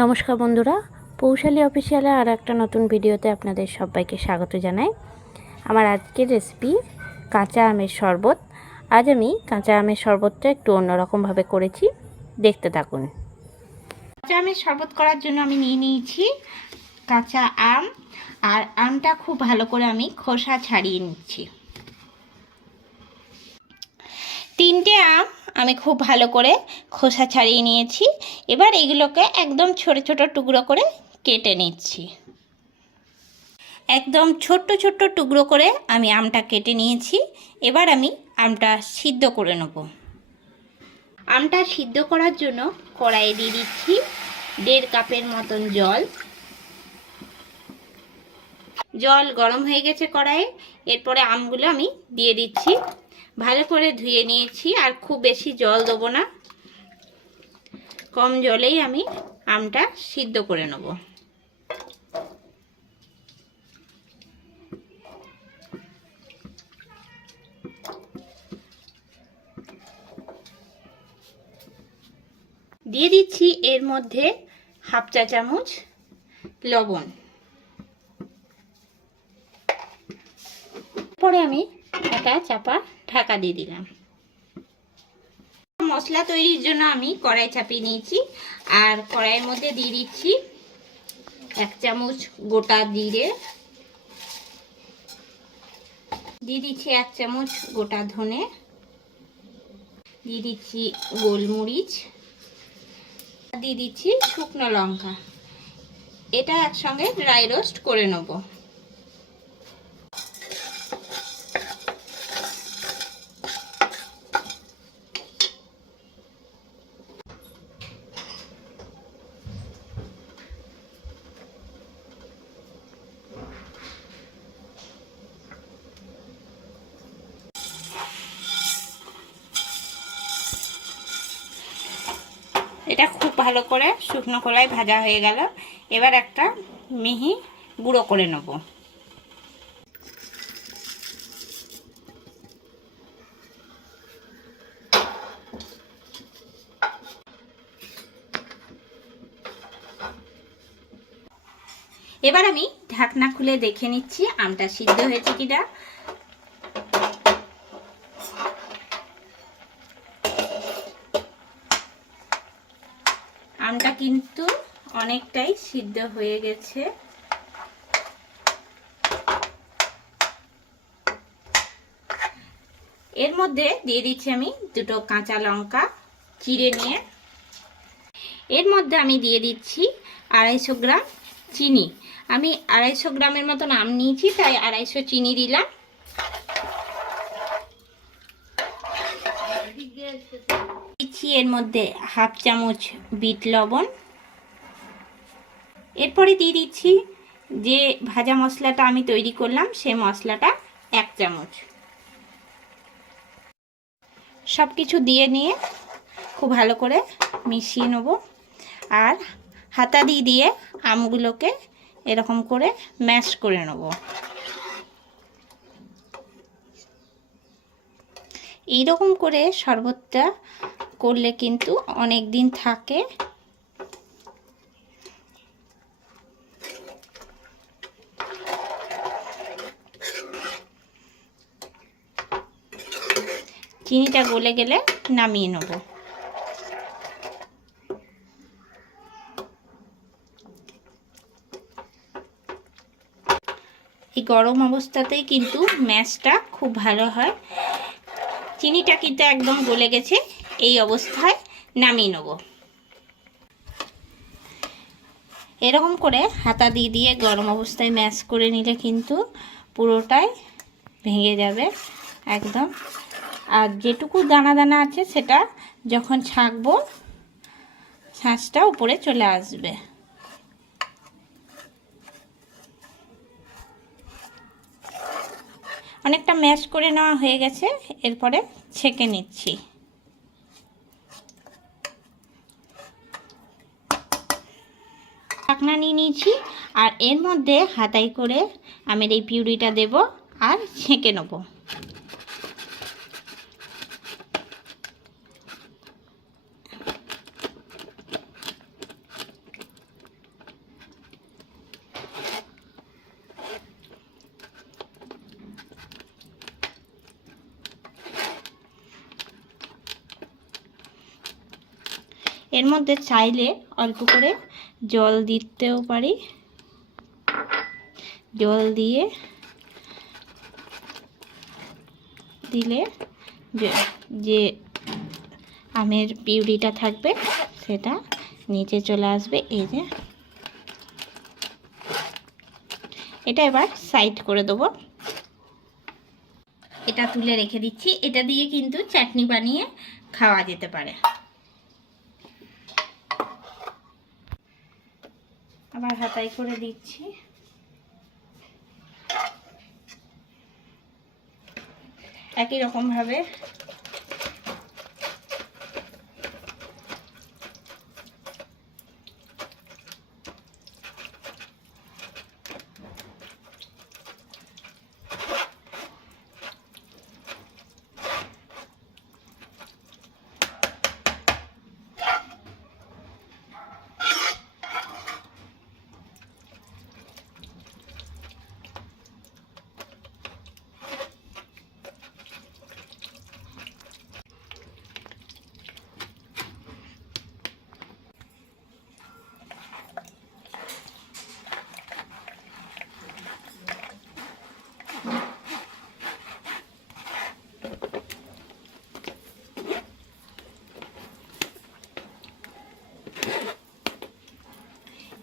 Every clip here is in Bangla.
নমস্কার বন্ধুরা, পৌশালী অফিসিয়ালে আর একটা নতুন ভিডিওতে আপনাদের সবাইকে স্বাগত জানাই। আমার আজকের রেসিপি কাঁচা আমের শরবত। আজ আমি কাঁচা আমের শরবতটা একটু অন্যরকমভাবে করেছি। দেখতে থাকুন। কাঁচা আমের শরবত করার জন্য আমি নিয়ে নিয়েছি কাঁচা আম। আর আমটা খুব ভালো করে আমি খোসা ছাড়িয়ে নিচ্ছি। তিনটে আম আমি খুব ভালো করে খোসা ছাড়িয়ে নিয়েছি। এবার এগুলোকে একদম ছোট ছোট টুকরো করে কেটে নিচ্ছি। একদম ছোট্ট ছোট্ট টুকরো করে আমি আমটা কেটে নিয়েছি। এবার আমি আমটা সিদ্ধ করে নেব। আমটা সিদ্ধ করার জন্য কড়াইয়ে দিয়ে দিচ্ছি দেড় কাপের মতন জল। জল গরম হয়ে গেছে কড়াইয়ে। এরপরে আমগুলো আমি দিয়ে দিচ্ছি ভালো করে ধুয়ে নিয়েছি, আর খুব বেশি জল দেবো না। কম জলেই আমি আমটা সিদ্ধ করে নেব। দিয়ে দিচ্ছি এর মধ্যে হাফ চা চামচ লবণ। পরে আমি একটা চাপা ঢাকা দিয়ে দিলাম। মশলা তৈরির জন্য আমি কড়াই চাপিয়ে নিয়েছি। আর কড়াইয়ের মধ্যে দিয়ে দিচ্ছি এক চামচ গোটা জিরে। দিয়ে দিচ্ছি এক চামচ গোটা ধনে। দিয়ে দিচ্ছি গোলমরিচ। দিয়ে দিচ্ছি শুকনো লঙ্কা। এটা একসঙ্গে ড্রাই রোস্ট করে নেব। এটা খুব ভালো করে শুকনো কলাই ভাজা হয়ে গেল। এবার একটা মিহি গুঁড়ো করে নেব। এবার আমি ঢাকনা খুলে দেখে নিচ্ছি, আমটা সিদ্ধ হয়েছে কিনা আমটা কিন্তু অনেকটাই সিদ্ধ হয়ে গেছে। এর মধ্যে দিয়ে দিচ্ছি আমি দুটো কাঁচা লঙ্কা, চিড়ে নিয়ে। এর মধ্যে আমি দিয়ে দিচ্ছি আড়াইশো গ্রাম চিনি। আমি আড়াইশো গ্রামের মতন আম নিয়েছি, তাই আড়াইশো চিনি দিলাম। দিচ্ছি। এর মধ্যে হাফ চামচ বিট লবণ। এরপরে দিয়ে দিচ্ছি যে ভাজা মশলাটা আমি তৈরি করলাম, সে মশলাটা এক চামচ। সব কিছু দিয়ে নিয়ে খুব ভালো করে মিশিয়ে নেব। আর হাতা দিয়ে দিয়ে আমগুলোকে এরকম করে ম্যাশ করে নেব। এইরকম করে শরবতটা করলে কিন্তু অনেক দিন থাকে। চিনিটা গলে গেলে নামিয়ে নেব। এই গরম অবস্থাতেই কিন্তু ম্যাশটা খুব ভালো হয়। চিনিটা কিন্তু একদম গলে গেছে। এই অবস্থায় নামিয়ে নেব। এরকম করে হাতা দিয়ে দিয়ে গরম অবস্থায় ম্যাশ করে নিলে কিন্তু পুরোটাই ভেঙে যাবে একদম। আর যেটুকু দানা দানা আছে সেটা যখন ছাঁকবো, ছাঁচটা উপরে চলে আসবে। অনেকটা ম্যাশ করে নেওয়া হয়ে গেছে, এরপরে ছেঁকে নিচ্ছি। ঢাকনা নিয়ে নিয়েছি আর এর মধ্যে হাতাই করে আমি এই পিউরিটা দেব আর ছেঁকে নেব। এর মধ্যে চাইলে অল্প করে জল দিতেও পারি। জল দিয়ে দিলে যে- আমের পিউরিটা থাকবে, সেটা নিচে চলে আসবে। এই যে। এটা এবার সাইড করে দেবো। এটা তুলে রেখে দিচ্ছি। এটা দিয়ে কিন্তু চাটনি বানিয়ে খাওয়া যেতে পারে। আবার হাতাই করে দিচ্ছি। একই রকম ভাবে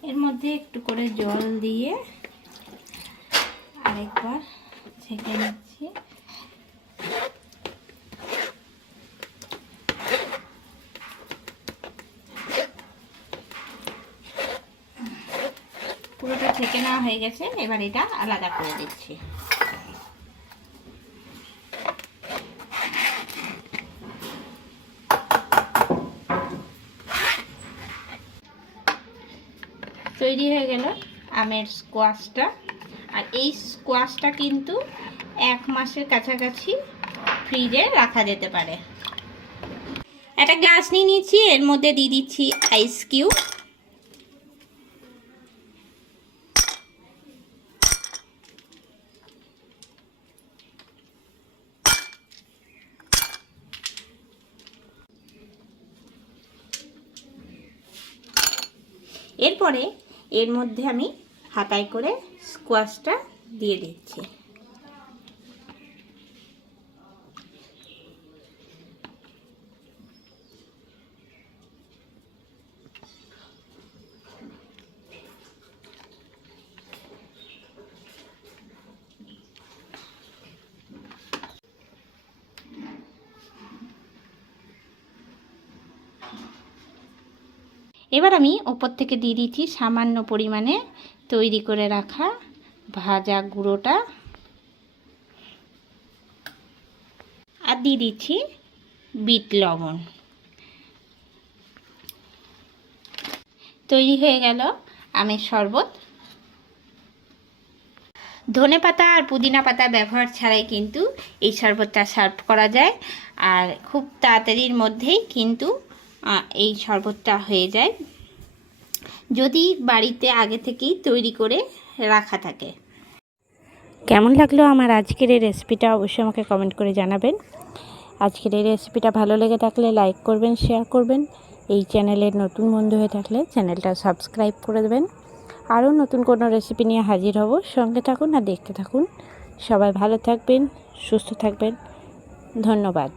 এর মধ্যে একটু করে জল দিয়ে আরেকবার ছেঁকে নিচ্ছি। পুরোটা ছেঁকে নেওয়া হয়ে গেছে, এবার এটা আলাদা করে দিচ্ছি। তৈরি হয়ে গেল আমের স্কোয়াশটা আর এই স্কোয়াশটা কিন্তু এক মাসের কাছাকাছি ফ্রিজে রাখা যেতে পারে। একটা গ্লাস নিয়ে নিচ্ছি এর মধ্যে দিয়ে দিচ্ছি আইস কিউব এরপরে এর মধ্যে আমি হাতায় করে স্কোয়াশটা দিয়ে দিচ্ছি। এবার আমি ওপর থেকে দিয়ে দিচ্ছি সামান্য পরিমাণে তৈরি করে রাখা ভাজা গুঁড়োটা। আর দিয়ে দিচ্ছি বিট লবণ। তৈরি হয়ে গেল আমের শরবত। ধনে পাতা আর পুদিনা পাতা ব্যবহার ছাড়াই কিন্তু এই শরবতটা সার্ভ করা যায়। আর খুব তাড়াতাড়ির মধ্যেই কিন্তু এই শরবতটা হয়ে যায়। যদি বাড়িতে আগে থেকেই তৈরি করে রাখা থাকে। কেমন লাগল আমার আজকের এই রেসিপিটা অবশ্যই আমাকে কমেন্ট করে জানাবেন। আজকের এই রেসিপিটা ভালো লেগে থাকলে লাইক করবেন শেয়ার করবেন। এই চ্যানেলের নতুন বন্ধু হয়ে থাকলে চ্যানেলটা সাবস্ক্রাইব করে দেবেন। আরও নতুন কোনো রেসিপি নিয়ে হাজির হব। সঙ্গে থাকুন আর দেখতে থাকুন। সবাই ভালো থাকবেন, সুস্থ থাকবেন। ধন্যবাদ।